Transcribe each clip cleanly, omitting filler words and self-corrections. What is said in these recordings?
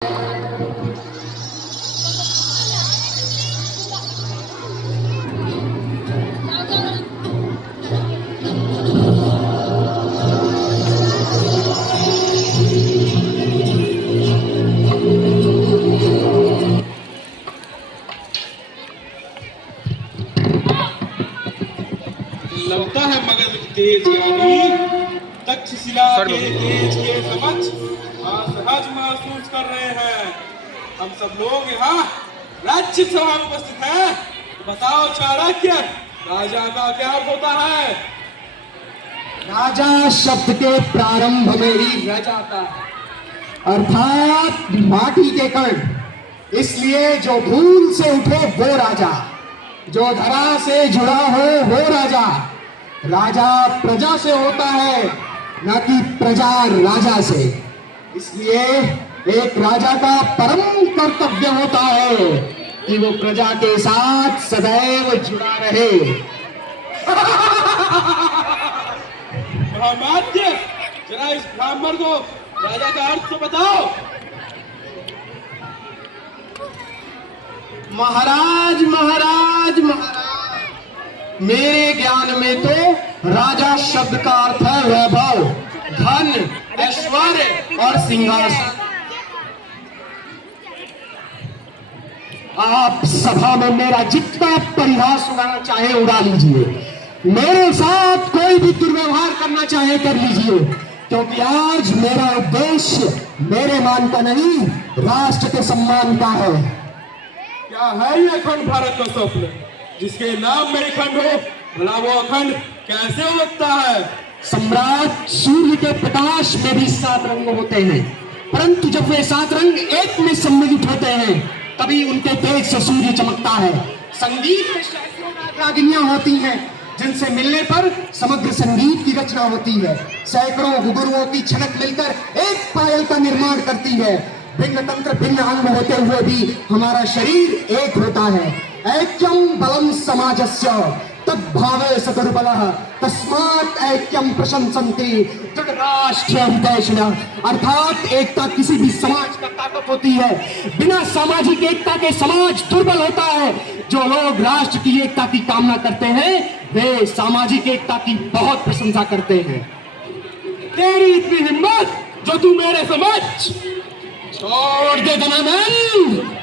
लगता है मगध तेज ज्ञानी तक्षशिला के तेज के समक्ष असहज महसूस कर रहे हैं। हम सब लोग यहाँ राज्य सभा में उपस्थित हैं। तो बताओ चाणक्य, राजा का क्या अर्थ होता है? राजा शब्द के प्रारंभ में ही रज आता है, अर्थात माटी के कण। इसलिए जो धूल से उठे वो राजा, जो धरा से जुड़ा हो वो राजा। राजा प्रजा से होता है, न कि प्रजा राजा से। इसलिए एक राजा का परम कर्तव्य होता है कि वो प्रजा के साथ सदैव जुड़ा रहे। महामात्य, जरा इस ब्राह्मण को राजा का अर्थ तो बताओ। महाराज महाराज महाराज, मेरे ज्ञान में तो राजा शब्द का अर्थ है वैभव, धन, ऐश्वर्य और सिंहासन। आप सभा में मेरा जितना परिहास उड़ाना चाहे उड़ा लीजिए, मेरे साथ कोई भी दुर्व्यवहार करना चाहे कर लीजिए, क्योंकि आज मेरा उद्देश्य मेरे मान का नहीं, राष्ट्र के सम्मान का है। क्या है ये अखंड भारत का स्वप्न, जिसके नाम में खंड हो? भला वो अखंड कैसे हो सकता है? सम्राट, सूर्य के प्रकाश में भी 7 रंग होते हैं, परंतु जब वे 7 रंग एक में सम्मिलित होते हैं तभी उनके तेज से सूर्य चमकता है। संगीत में सैकड़ों रागिनियां होती हैं, जिनसे मिलने पर समग्र संगीत की रचना होती है। सैकड़ों घुंघरुओं की छनक मिलकर एक पायल का निर्माण करती है। भिन्न तंत्र भिन्न अंग होते हुए भी हमारा शरीर एक होता है। ऐक्यम बलम समाजस्य तद्भावे सदुर्बलः तस्मात् ऐक्यम प्रशंसन्ति धृतराष्ट्रहितैषिणः। अर्थात एकता किसी भी समाज का ताकत होती है। बिना सामाजिक एकता के समाज दुर्बल होता है। जो लोग राष्ट्र की एकता की कामना करते हैं वे सामाजिक एकता की बहुत प्रशंसा करते हैं। तेरी इतनी हिम्मत जो तू मेरे समझ छोड़ दे धनानंद।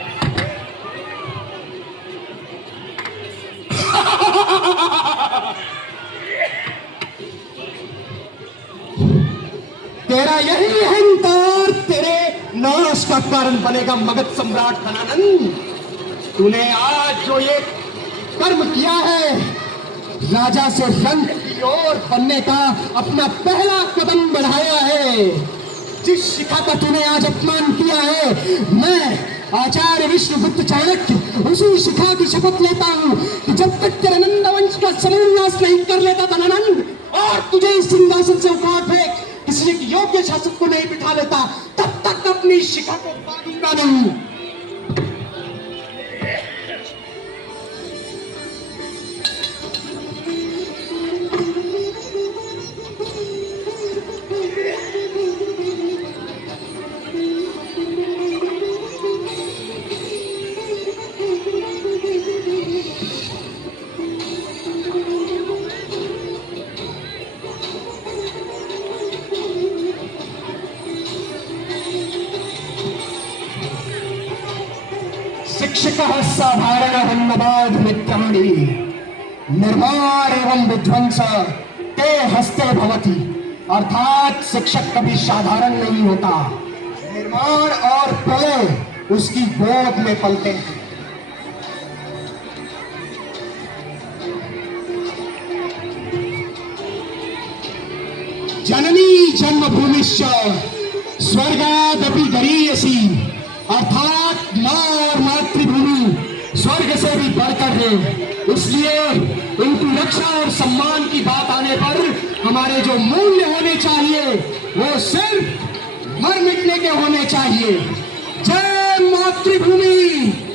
तेरा यही अहंकार तेरे नाश का कारण बनेगा मगध सम्राट धनानंद। तूने आज जो ये कर्म किया है, राजा से रंग की ओर बनने का अपना पहला कदम बढ़ाया है। जिस शिखा का तूने आज अपमान किया है, मैं आचार्य विष्णुगुप्त चाणक्य उसी शिखा की शपथ लेता हूं कि जब तक तेरे नंदवंश का समूल नाश नहीं कर लेता धनानंद, और तुझे इस सिंहासन से उखाड़ फेंक किसी एक योग्य शासक को नहीं बिठा लेता, तब तक अपनी शिखा को बांधूंगा नहीं। शिक्षकः साधारणः मित्राणि निर्माण एवं विध्वंस ते हस्ते भवति। अर्थात शिक्षक कभी साधारण नहीं होता, निर्माण और प्रलय उसकी गोद में पलते हैं। जननी जन्मभूमिश्च स्वर्गादपि गरीयसी। अर्थात माँ और मातृभूमि स्वर्ग से भी बढ़कर है। इसलिए उनकी रक्षा और सम्मान की बात आने पर हमारे जो मूल्य होने चाहिए वो सिर्फ मर मिटने के होने चाहिए। जय मातृभूमि।